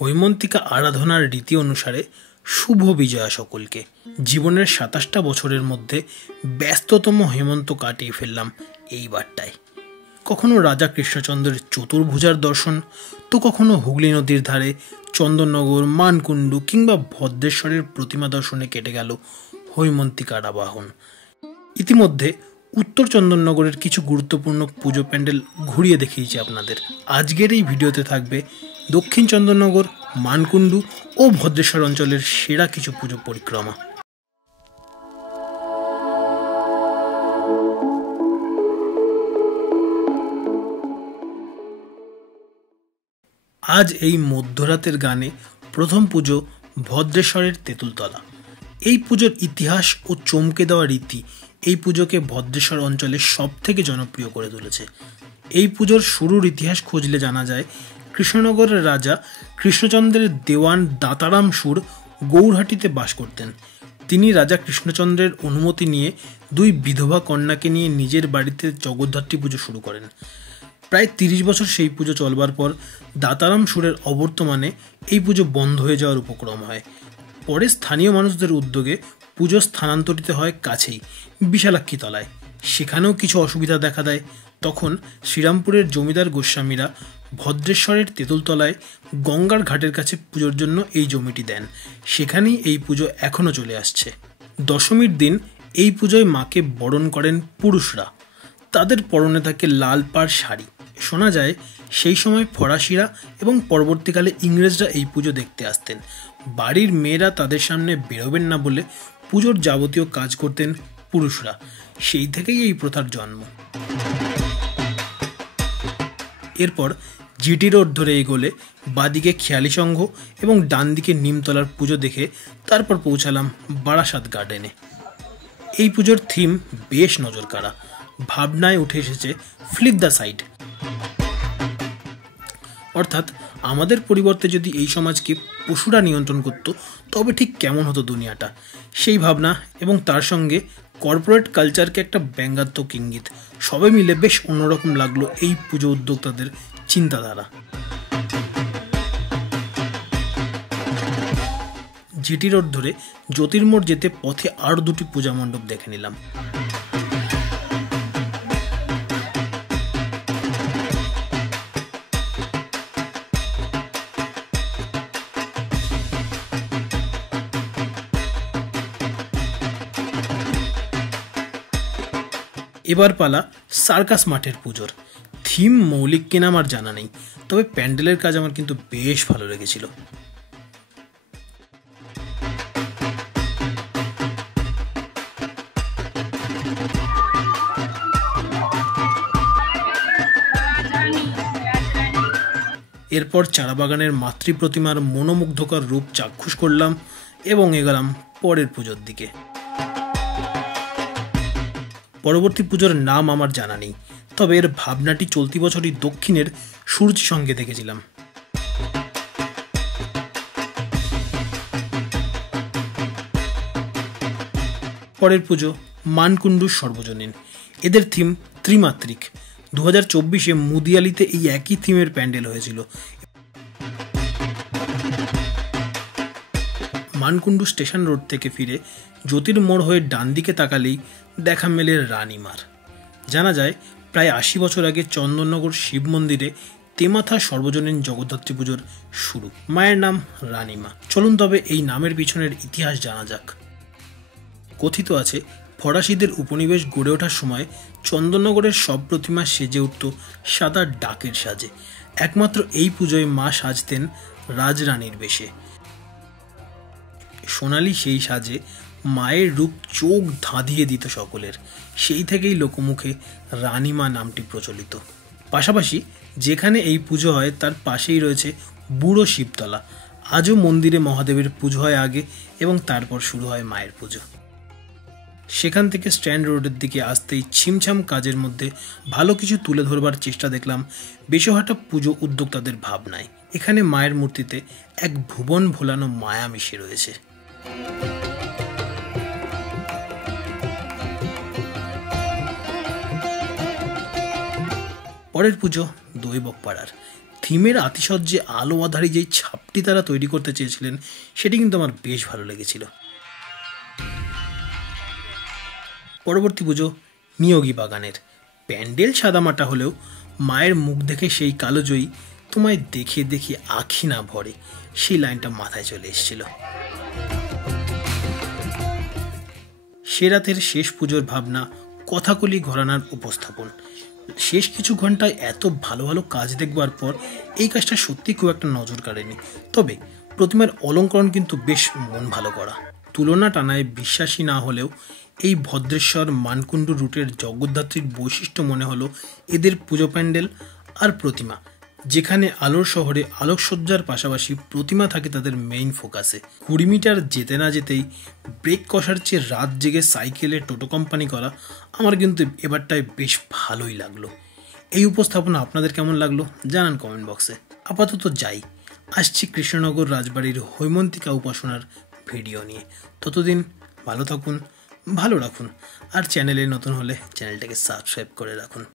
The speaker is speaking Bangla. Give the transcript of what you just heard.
হৈমন্তিকা আরাধনার রীতি অনুসারে শুভ বিজয়া সকলকে। জীবনের ২৭টা বছরের মধ্যে ব্যস্ততম হেমন্ত কাটিয়ে ফেললাম এই বারটায়। কখনো রাজা কৃষ্ণচন্দ্রের চতুর্ভুজার দর্শন, তো কখনো হুগলি নদীর ধারে চন্দননগর, মানকুণ্ডু কিংবা ভদ্রেশ্বরের প্রতিমা দর্শনে কেটে গেল হৈমন্তিকার আবাহন। ইতিমধ্যে উত্তর চন্দননগরের কিছু গুরুত্বপূর্ণ পুজো প্যান্ডেল ঘুরিয়ে দেখিয়েছি আপনাদের। আজকের এই ভিডিওতে থাকবে দক্ষিণ চন্দননগর, মানকুণ্ডু ও ভদ্রেশ্বর অঞ্চলের সেরা কিছু পুজো পরিক্রমা। আজ এই মধ্যরাতের গানে প্রথম পুজো ভদ্রেশ্বরের তেঁতুলতলা। এই পুজোর ইতিহাস ও চমকে দেওয়া রীতি এই পুজোকে ভদ্রেশ্বর অঞ্চলের সব থেকে জনপ্রিয় করে তুলেছে। এই পুজোর শুরুর ইতিহাস খুঁজলে জানা যায়, কৃষ্ণনগরের রাজা কৃষ্ণচন্দ্রের দেওয়ান দাতারাম সুর গৌরহাটিতে বাস করতেন। তিনি রাজা কৃষ্ণচন্দ্রের অনুমতি নিয়ে দুই বিধবা কন্যাকে নিয়ে নিজের বাড়িতে জগদ্ধাত্রী পুজো শুরু করেন। প্রায় ৩০ বছর সেই পুজো চলবার পর দাতারাম সুরের অবর্তমানে এই পুজো বন্ধ হয়ে যাওয়ার উপক্রম হয়। পরে স্থানীয় মানুষদের উদ্যোগে পুজো স্থানান্তরিত হয় কাছেই বিশালাক্ষী তলায়। সেখানেও কিছু অসুবিধা দেখা দেয়। তখন শ্রীরামপুরের জমিদার গোস্বামীরা ভদ্রেশ্বরের তেঁতুলতলায় গঙ্গার ঘাটের কাছে পুজোর জন্য এই জমিটি দেন। সেখানেই এই পুজো এখনও চলে আসছে। দশমীর দিন এই পুজোয় মাকে বরণ করেন পুরুষরা। তাদের পরনে থাকে লাল পাড় শাড়ি। শোনা যায় সেই সময় ফরাসিরা এবং পরবর্তীকালে ইংরেজরা এই পুজো দেখতে আসতেন। বাড়ির মেয়েরা তাদের সামনে বেরোবেন না বলে পুজোর যাবতীয় কাজ করতেন পুরুষরা। সেই থেকেই এই প্রথার জন্ম। এরপর জিটি রোড ধরে এগোলে বাদিকে খেয়ালি সংঘ এবং ডান দিকে নিমতলার পুজো দেখে তারপর পৌঁছালাম বারাসাত গার্ডেনে। এই পুজোর থিম বেশ নজরকাড়া। ভাবনায় উঠে এসেছে ফ্লিপ দ্য সাইড, অর্থাৎ আমাদের পরিবর্তে যদি এই সমাজকে পশুরা নিয়ন্ত্রণ করত তবে ঠিক কেমন হতো দুনিয়াটা, সেই ভাবনা এবং তার সঙ্গে কর্পোরেট কালচারকে একটা ব্যঙ্গাত্মক ইঙ্গিত, সবে মিলে বেশ অন্যরকম লাগলো এই পুজো উদ্যোক্তাদের চিন্তাধারা। জিটি রোড ধরে জ্যোতির্মোড় যেতে পথে আরও দুটি পূজা মণ্ডপ দেখে নিলাম। এবার পালা সার্কাস মাঠের পুজোর। থিম মৌলিক কিনা আমার জানা নেই, তবে প্যান্ডেলের কাজ আমার কিন্তু বেশ ভালো লেগেছিল। এরপর চারাবাগানের মাতৃ প্রতিমার মনোমুগ্ধকর রূপ চাক্ষুষ করলাম এবং এগোলাম পরের পুজোর দিকে। পরবর্তী পুজোর নাম আমার জানা নেই, তবে এর ভাবনাটি চলতি বছরই দক্ষিণের সূর্যি সঙ্গে দেখেছিলাম। পরের পুজো মানকুণ্ডুর সর্বজনীন। এদের থিম ত্রিমাত্রিক। 2024-এ মুদিয়ালিতে এই একই থিমের প্যান্ডেল হয়েছিল। মানকুণ্ডু স্টেশন রোড থেকে ফিরে জ্যোতির্মোড় হয়ে ডান দিকে তাকালেই দেখা মেলে রানীমার। জানা যায় প্রায় ৮০ বছর আগে চন্দননগর শিব মন্দিরে তেমাথা সর্বজনীন জগদ্ধাত্রী পুজোর শুরু। মায়ের নাম রানীমা। চলুন তবে এই নামের পিছনের ইতিহাস জানা যাক। কথিত আছে ফরাসিদের উপনিবেশ গড়ে ওঠার সময় চন্দননগরের সব প্রতিমা সেজে উঠত সাদা ডাকের সাজে। একমাত্র এই পুজোয় মা সাজতেন রাজরানীর বেশে। সোনালি সেই সাজে মায়ের রূপ চোখ ধাঁধিয়ে দিত সকলের। সেই থেকেই লোকমুখে রানীমা নামটি প্রচলিত। পাশাপাশি যেখানে এই পুজো হয় তার পাশেই রয়েছে বুড়ো শিবতলা। আজও মন্দিরে মহাদেবের পুজো হয় আগে এবং তারপর শুরু হয় মায়ের পুজো। সেখান থেকে স্ট্যান্ড রোডের দিকে আসতেই ছিমছাম কাজের মধ্যে ভালো কিছু তুলে ধরবার চেষ্টা দেখলাম বেশহাটা পুজো উদ্যোক্তাদের ভাবনায়। এখানে মায়ের মূর্তিতে এক ভুবন ভোলানো মায়া মিশে রয়েছে। পরের পুজো দৈবক পাড়ার। থিমের আতিশয্যে আলো আধারে যেই ছাপটি তারা তৈরি করতে চেয়েছিলেন সেটি কিন্তু আমার বেশ ভালো লেগেছিল। পরবর্তী পুজো নিয়োগী বাগানের। প্যান্ডেল সাদামাটা হলেও মায়ের মুখ দেখে সেই কালোজয়ী তোমায় দেখে দেখে আখি না ভরে, সেই লাইনটা মাথায় চলে এসেছিল। সে রাতের শেষ পুজোর ভাবনা, কথাকলি ঘরানার উপস্থাপন। শেষ কিছু ঘন্টায় এত ভালো ভালো কাজ দেখবার পর এই কাজটা সত্যি খুব একটা নজর কাড়েনি। তবে প্রতিমার অলঙ্করণ কিন্তু বেশ মন ভালো করা। তুলনা টানায় বিশ্বাসী না হলেও এই ভদ্রেশ্বর মানকুণ্ডু রুটের জগদ্ধাত্রীর বৈশিষ্ট্য মনে হলো এদের পুজো প্যান্ডেল আর প্রতিমা, যেখানে আলোর শহরে আলোকসজ্জার পাশাপাশি প্রতিমা থাকে তাদের মেইন ফোকাসে। 20 মিটার যেতে না যেতেই ব্রেক কষার চেয়ে রাত জেগে সাইকেলে টোটো কোম্পানি করা আমার কিন্তু এবারটায় বেশ ভালোই লাগলো। এই উপস্থাপনা আপনাদের কেমন লাগলো জানান কমেন্ট বক্সে। আপাতত যাই, আসছি কৃষ্ণনগর রাজবাড়ির হৈমন্তিকা উপাসনার ভিডিও নিয়ে। ততদিন ভালো থাকুন, ভালো রাখুন, আর চ্যানেলে নতুন হলে চ্যানেলটাকে সাবস্ক্রাইব করে রাখুন।